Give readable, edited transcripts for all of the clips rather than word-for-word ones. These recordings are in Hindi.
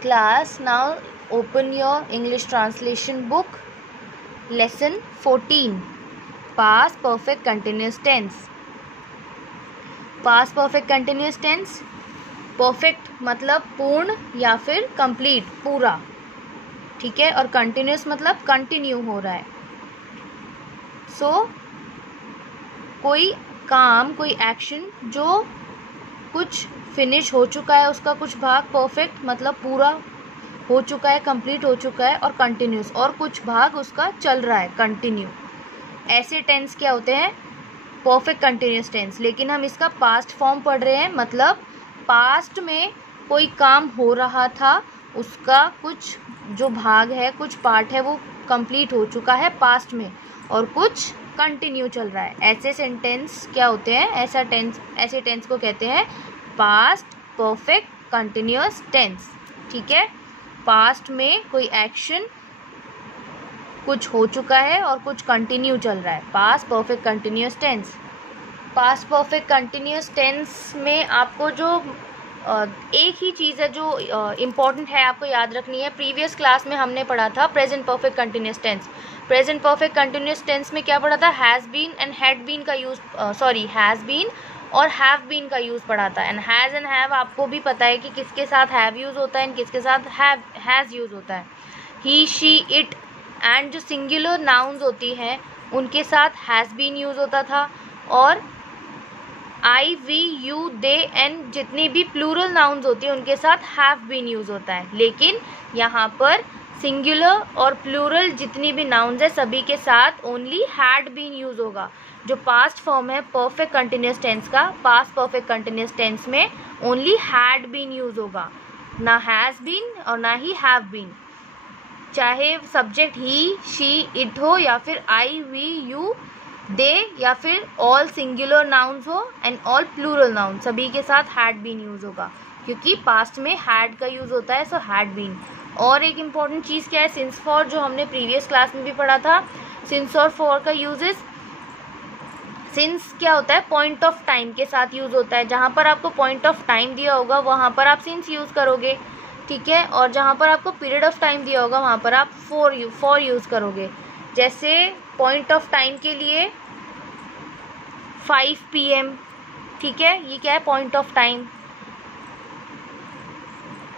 Class, now open your English translation book. Lesson 14. Past perfect continuous tense. Past perfect continuous tense. Perfect मतलब पूर्ण या फिर कंप्लीट, पूरा, ठीक है। और कंटिन्यूस मतलब कंटिन्यू हो रहा है। कोई काम, कोई एक्शन जो कुछ फिनिश हो चुका है, उसका कुछ भाग, परफेक्ट मतलब पूरा हो चुका है, कंप्लीट हो चुका है। और कंटिन्यूस, और कुछ भाग उसका चल रहा है, कंटिन्यू। ऐसे टेंस क्या होते हैं? Perfect continuous tense. लेकिन हम इसका पास्ट फॉर्म पढ़ रहे हैं, मतलब पास्ट में कोई काम हो रहा था, उसका कुछ जो भाग है, कुछ पार्ट है, वो कंप्लीट हो चुका है पास्ट में, और कुछ कंटिन्यू चल रहा है। ऐसे सेंटेंस क्या होते हैं? ऐसे टेंस को कहते हैं पास्ट परफेक्ट कंटिन्यूअस टेंस, ठीक है। पास्ट में कोई एक्शन कुछ हो चुका है और कुछ कंटिन्यू चल रहा है, past perfect continuous tense. Past perfect continuous tense में आपको जो एक ही चीज़ है जो इम्पॉर्टेंट है, आपको याद रखनी है। प्रीवियस क्लास में हमने पढ़ा था present perfect continuous tense. Present perfect continuous tense में क्या पढ़ा था? Has been and had been का यूज़, हैज़ बीन और हैव बीन का यूज़ पढ़ा था। एंड हैज़ एंड हैव आपको भी पता है कि किसके साथ हैव यूज़ होता है एंड किसके साथ हैज़ यूज़ होता है। ही, शी, इट एंड जो सिंगुलर नाउन्स होती हैं उनके साथ हैज़ बीन यूज़ होता था। और आई, वी, यू, दे एंड जितनी भी प्लूरल नाउन्स होती है उनके साथ हैव बीन यूज़ होता है। लेकिन यहाँ पर सिंगुलर और प्लूरल जितनी भी नाउन्स है सभी के साथ ओनली हैड बीन यूज़ होगा। जो पास्ट फॉर्म है परफेक्ट कंटिन्यूअस टेंस का, पास्ट परफेक्ट कंटिन्यूअस टेंस में ओनली हैड बीन यूज़ होगा, ना हैज़ बीन और ना ही हैव बीन। चाहे सब्जेक्ट ही, शी, इट हो, या फिर आई, वी, यू, दे, या फिर ऑल सिंगुलर नाउन्स हो एंड ऑल प्लूरल नाउन, सभी के साथ हैड बीन यूज़ होगा, क्योंकि पास्ट में हैड का यूज़ होता है, सो हैड बीन। और एक इम्पॉर्टेंट चीज़ क्या है? सिंस फॉर, जो हमने प्रीवियस क्लास में भी पढ़ा था। सिंस और फॉर का यूजेस, सिंस क्या होता है? पॉइंट ऑफ टाइम के साथ यूज़ होता है। जहाँ पर आपको पॉइंट ऑफ टाइम दिया होगा वहाँ पर आप सिंस यूज़ करोगे, ठीक है। और जहाँ पर आपको पीरियड ऑफ टाइम दिया होगा वहाँ पर आप फॉर यूज़ करोगे। जैसे पॉइंट ऑफ टाइम के लिए 5 PM, ठीक है, ये क्या है? Point of time.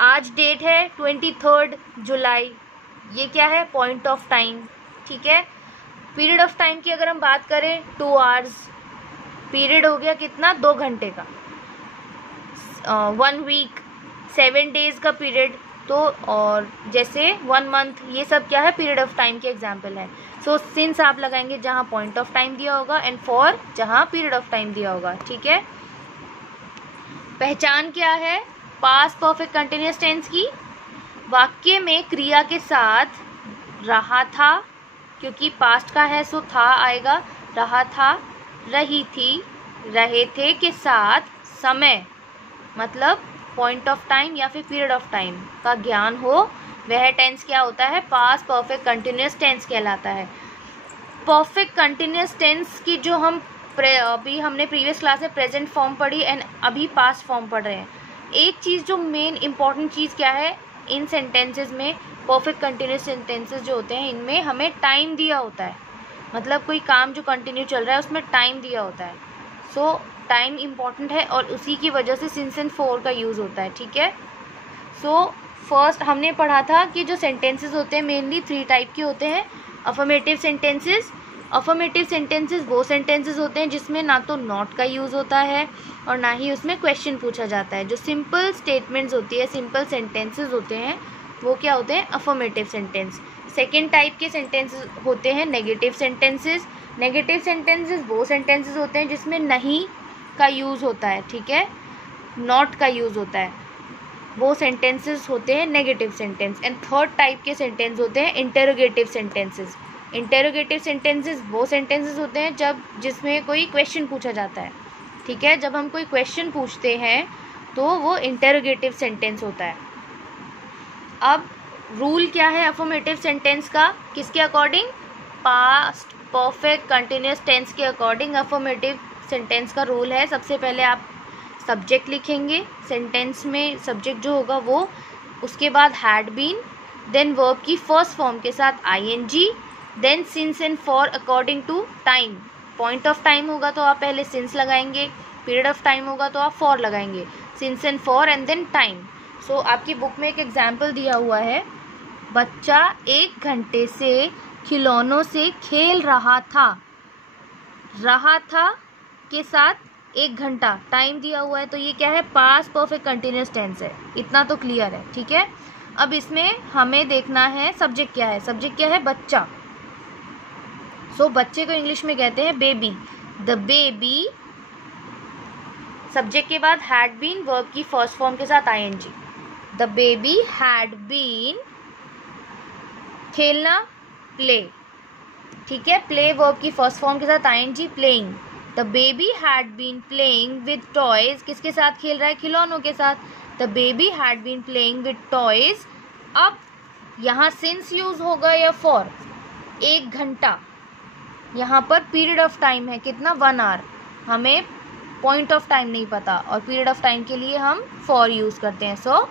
आज डेट है 23 जुलाई, ये क्या है? पॉइंट ऑफ टाइम, ठीक है। पीरियड ऑफ टाइम की अगर हम बात करें 2 आवर्स, पीरियड हो गया कितना? 2 घंटे का। 1 वीक 7 डेज का पीरियड, तो और जैसे 1 मंथ, ये सब क्या है? पीरियड ऑफ टाइम के एग्जाम्पल है। सो सिंस आप लगाएंगे जहाँ पॉइंट ऑफ टाइम दिया होगा एंड फॉर जहाँ पीरियड ऑफ टाइम दिया होगा, ठीक है। पहचान क्या है पास्ट परफेक्ट कंटिन्यूअस टेंस की? वाक्य में क्रिया के साथ रहा था, क्योंकि पास्ट का है सो था आएगा, रहा था, रही थी, रहे थे के साथ समय, मतलब पॉइंट ऑफ टाइम या फिर पीरियड ऑफ टाइम का ज्ञान हो, वह टेंस क्या होता है? पास्ट परफेक्ट कंटिन्यूअस टेंस कहलाता है। परफेक्ट कंटिन्यूअस टेंस की जो हम अभी हमने प्रीवियस क्लास में प्रेजेंट फॉर्म पढ़ी एंड अभी पास्ट फॉर्म पढ़ रहे हैं। एक चीज़ जो मेन इंपॉर्टेंट चीज़ क्या है इन सेंटेंसेस में, परफेक्ट कंटिन्यूअस सेंटेंसेस जो होते हैं इनमें हमें टाइम दिया होता है, मतलब कोई काम जो कंटिन्यू चल रहा है उसमें टाइम दिया होता है। सो टाइम इम्पॉर्टेंट है और उसी की वजह से सिंस एंड फॉर का यूज़ होता है, ठीक है। सो फर्स्ट हमने पढ़ा था कि जो सेंटेंसेस होते हैं मेनली 3 टाइप के होते हैं। Affirmative sentences. अफर्मेटिव सेंटेंसेस वो सेंटेंसेस होते हैं जिसमें ना तो नॉट का यूज़ होता है और ना ही उसमें क्वेश्चन पूछा जाता है। जो सिंपल स्टेटमेंट्स होती है, सिंपल सेंटेंसेस होते हैं, वो क्या होते हैं? Affirmative sentence. सेकेंड टाइप के सेंटेंसेस होते हैं नेगेटिव सेंटेंसेस। नेगेटिव सेंटेंसेस वो सेंटेंसेस होते हैं जिसमें नहीं का यूज़ होता है, ठीक है, नॉट का यूज़ होता है, वो सेंटेंसेस होते हैं negative sentence. And third type के सेंटेंस होते हैं इंटेरोगेटिव सेंटेंसेस। इंटेरोगेटिव सेंटेंसेस वो सेंटेंसेस होते हैं जिसमें कोई क्वेश्चन पूछा जाता है, ठीक है। जब हम कोई क्वेश्चन पूछते हैं तो वो इंटेरोगेटिव सेंटेंस होता है। अब रूल क्या है अफर्मेटिव सेंटेंस का? किसके according? Past perfect continuous tense के अकॉर्डिंग अफर्मेटिव सेंटेंस का रूल है। सबसे पहले आप सब्जेक्ट लिखेंगे, सेंटेंस में सब्जेक्ट जो होगा वो उसके बाद हैड बीन, देन वर्ब की फर्स्ट फॉर्म के साथ ING, then since and for according to time. Point of time होगा तो आप पहले सिंस लगाएंगे, पीरियड ऑफ टाइम होगा तो आप फॉर लगाएंगे, since and for and then time. So आपकी बुक में एक एग्जाम्पल दिया हुआ है, बच्चा 1 घंटे से खिलौनों से खेल रहा था के साथ 1 घंटा टाइम दिया हुआ है, तो ये क्या है, पास्ट परफेक्ट कंटिन्यूअस टेंस है। इतना तो क्लियर है, ठीक है। अब इसमें हमें देखना है सब्जेक्ट क्या है। सब्जेक्ट क्या है, बच्चा। सो बच्चे को इंग्लिश में कहते हैं बेबी। द बेबी, सब्जेक्ट के बाद हैड बीन, वर्ब की फर्स्ट फॉर्म के साथ ING. The baby had been, खेलना प्ले, ठीक है, प्ले वर्ब की फर्स्ट फॉर्म के साथ ING, playing. The baby had been playing with toys, किसके साथ खेल रहा है, खिलौनों के साथ। The baby had been playing with toys. अब यहाँ सिंस यूज होगा या फॉर, 1 घंटा, यहाँ पर पीरियड ऑफ टाइम है कितना, 1 आवर। हमें पॉइंट ऑफ टाइम नहीं पता और पीरियड ऑफ टाइम के लिए हम फॉर यूज करते हैं। सो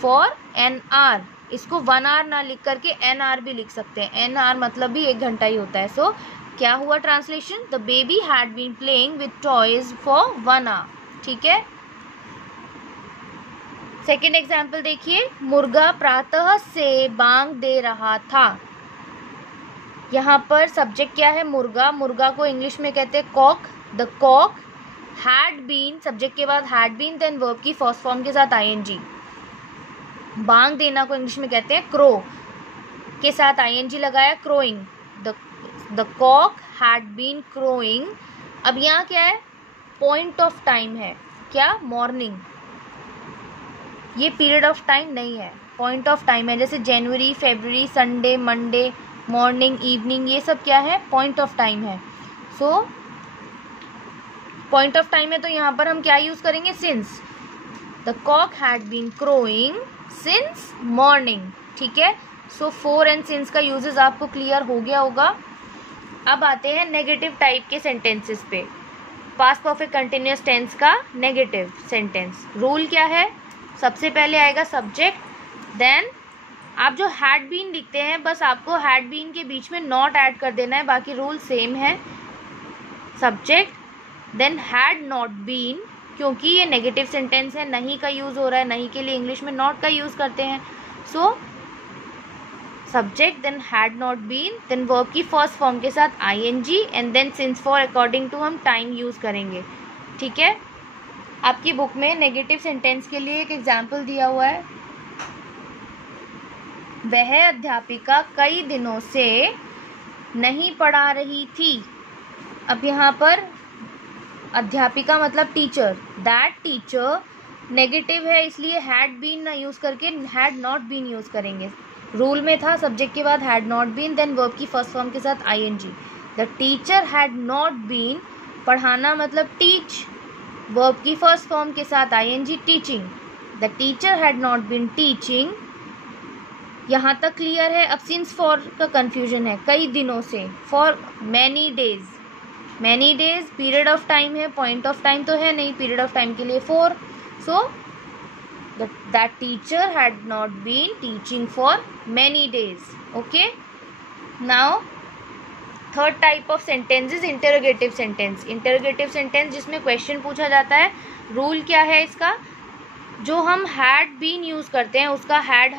फॉर एन आवर, इसको 1 आवर ना लिख करके एन आवर भी लिख सकते हैं। एन आवर मतलब भी 1 घंटा ही होता है। सो क्या हुआ translation, the baby had been playing with toys for 1 hour, ठीक है। सेकेंड एग्जाम्पल देखिए, मुर्गा प्रातः से बांग दे रहा था। यहाँ पर सब्जेक्ट क्या है, मुर्गा। मुर्गा को इंग्लिश में कहते हैं cock. The cock had been, subject के बाद हैड बीन, देन वर्ब की फर्स्ट फॉर्म के साथ आईएनजी। बांग देना को इंग्लिश में कहते हैं क्रो, के साथ आईएनजी लगाया, crowing. The cock had been crowing. अब यहाँ क्या है, पॉइंट ऑफ टाइम है, क्या, मॉर्निंग। ये पीरियड ऑफ टाइम नहीं है, पॉइंट ऑफ टाइम है। जैसे जनवरी, फरवरी, संडे, मंडे, मॉर्निंग, इवनिंग, ये सब क्या है, पॉइंट ऑफ टाइम है। सो पॉइंट ऑफ टाइम है तो यहाँ पर हम क्या यूज करेंगे, since. The cock had been crowing since morning, ठीक है। सो फॉर एंड सिंस का यूजेस आपको क्लियर हो गया होगा। अब आते हैं नेगेटिव टाइप के सेंटेंसेस पे। पास्ट परफेक्ट कंटिन्यूअस टेंस का नेगेटिव सेंटेंस रूल क्या है, सबसे पहले आएगा सब्जेक्ट, देन आप जो हैड बीन लिखते हैं बस आपको हैड बीन के बीच में नॉट ऐड कर देना है, बाकी रूल सेम है। Subject, then had not been, क्योंकि ये नेगेटिव सेंटेंस है, नहीं का यूज हो रहा है, नहीं के लिए इंग्लिश में नॉट का यूज करते हैं। So subject, then had not been, then verb की फर्स्ट फॉर्म के साथ ING and then since for according to हम टाइम यूज करेंगे, ठीक है। आपकी बुक में नेगेटिव सेंटेंस के लिए एक एग्जाम्पल दिया हुआ है, वह अध्यापिका कई दिनों से नहीं पढ़ा रही थी। अब यहाँ पर अध्यापिका मतलब टीचर, दैट टीचर नेगेटिव है इसलिए हैड बीन ना यूज करके हैड नॉट बीन यूज करेंगे। रूल में था सब्जेक्ट के बाद had not been, then verb की फर्स्ट फॉर्म के साथ ING. The teacher had not been, पढ़ाना मतलब टीच, वर्ब की फर्स्ट फॉर्म के साथ ING, teaching. The teacher had not been teaching. यहाँ तक क्लियर है। अब सिंस फॉर का कंफ्यूजन है, कई दिनों से, for many days, many days period of time है, पॉइंट ऑफ टाइम तो है नहीं, पीरियड ऑफ टाइम के लिए for. So that teacher had not been teaching for many days, okay. Now third type of sentence is interrogative sentence. Interrogative sentence जिसमें क्वेश्चन पूछा जाता है। रूल क्या है इसका, जो हम हैड बीन यूज करते हैं उसका हैड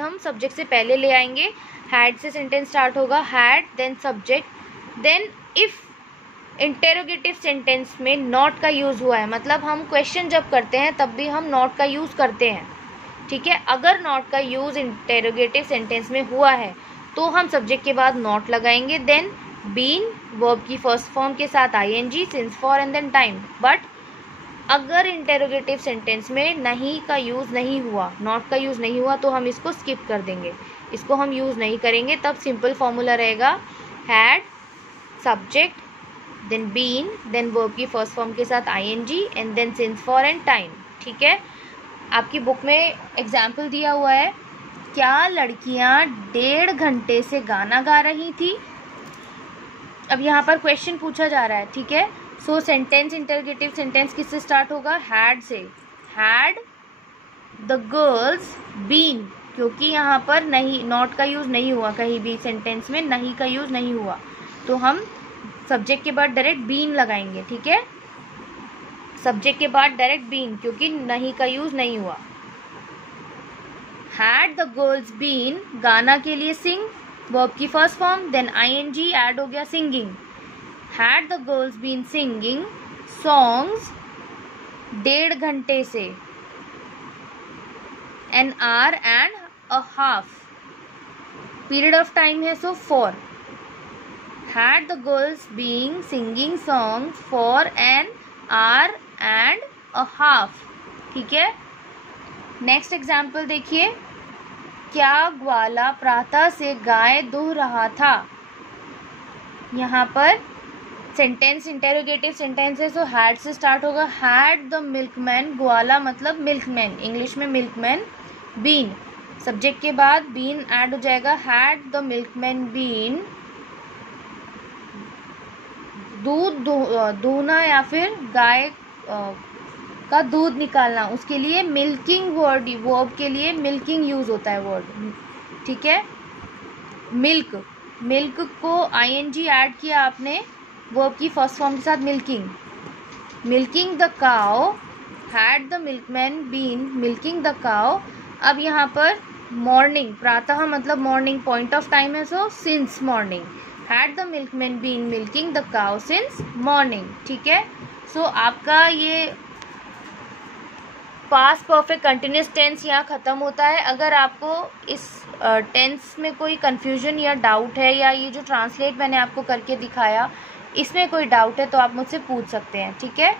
हम सब्जेक्ट से पहले ले आएंगे। हैड से सेंटेंस स्टार्ट होगा, had then subject, then if interrogative sentence में नॉट का यूज हुआ है, मतलब हम क्वेश्चन जब करते हैं तब भी हम नॉट का यूज करते हैं, ठीक है। अगर नॉट का यूज इंटेरोगेटिव सेंटेंस में हुआ है तो हम सब्जेक्ट के बाद नॉट लगाएंगे, देन बीन, वर्ब की फर्स्ट फॉर्म के साथ ING, since for and then time. But अगर इंटेरोगेटिव सेंटेंस में नहीं का यूज नहीं हुआ, नॉट का यूज नहीं हुआ, तो हम इसको स्किप कर देंगे, इसको हम यूज नहीं करेंगे। तब सिंपल फॉर्मूला रहेगा had, subject, then been, then verb की फर्स्ट फॉर्म के साथ ING and then since for and time, ठीक है। आपकी बुक में एग्जाम्पल दिया हुआ है, क्या लड़कियां 1.5 घंटे से गाना गा रही थी। अब यहाँ पर क्वेश्चन पूछा जा रहा है, ठीक है। सो सेंटेंस इंटरोगेटिव सेंटेंस किससे स्टार्ट होगा, हैड से। हैड द गर्ल्स बीन, क्योंकि यहाँ पर नहीं, नॉट का यूज़ नहीं हुआ, कहीं भी सेंटेंस में नहीं का यूज़ नहीं हुआ, तो हम सब्जेक्ट के बाद डायरेक्ट बीन लगाएंगे, ठीक है। सब्जेक्ट के बाद डायरेक्ट बीन, क्योंकि नहीं का यूज़ नहीं हुआ। हैड द गर्ल्स बीन, गाना के लिए सिंग, वर्ब की first form, then ing add हो गया singing. Had the girls been singing songs 1.5 घंटे से, an hour and a half, period of time है so for. Had the girls been singing songs for an hour and a half, ठीक है। नेक्स्ट एग्जाम्पल देखिए, क्या ग्वाला प्रातः से गाय दूह रहा था। यहाँ पर सेंटेंस इंटेरोगेटिव सेंटेंस है, सो हैड से स्टार्ट होगा। हैड द मिल्कमैन, ग्वाला मतलब मिल्कमैन, इंग्लिश में मिल्कमैन, बीन, सब्जेक्ट के बाद बीन ऐड हो जाएगा। हैड द मिल्कमैन बीन, दूध दूहना या फिर गाय का दूध निकालना, उसके लिए मिल्किंग वर्ड, वर्ब के लिए मिल्किंग यूज होता है वर्ड, ठीक है। मिल्क, मिल्क को ing ऐड किया आपने वर्ब की फर्स्ट फॉर्म के साथ, milking. Milking the cow, had the milkman been milking the cow. अब यहाँ पर मॉर्निंग, प्रातः मतलब मॉर्निंग, पॉइंट ऑफ टाइम है, so since morning. Had the milkman been milking the cow since morning, ठीक है। सो आपका ये पास्ट परफेक्ट कंटिन्यूस टेंस यहाँ ख़त्म होता है। अगर आपको इस टेंस में कोई कन्फ्यूजन या डाउट है, या ये जो ट्रांसलेट मैंने आपको करके दिखाया इसमें कोई डाउट है, तो आप मुझसे पूछ सकते हैं, ठीक है।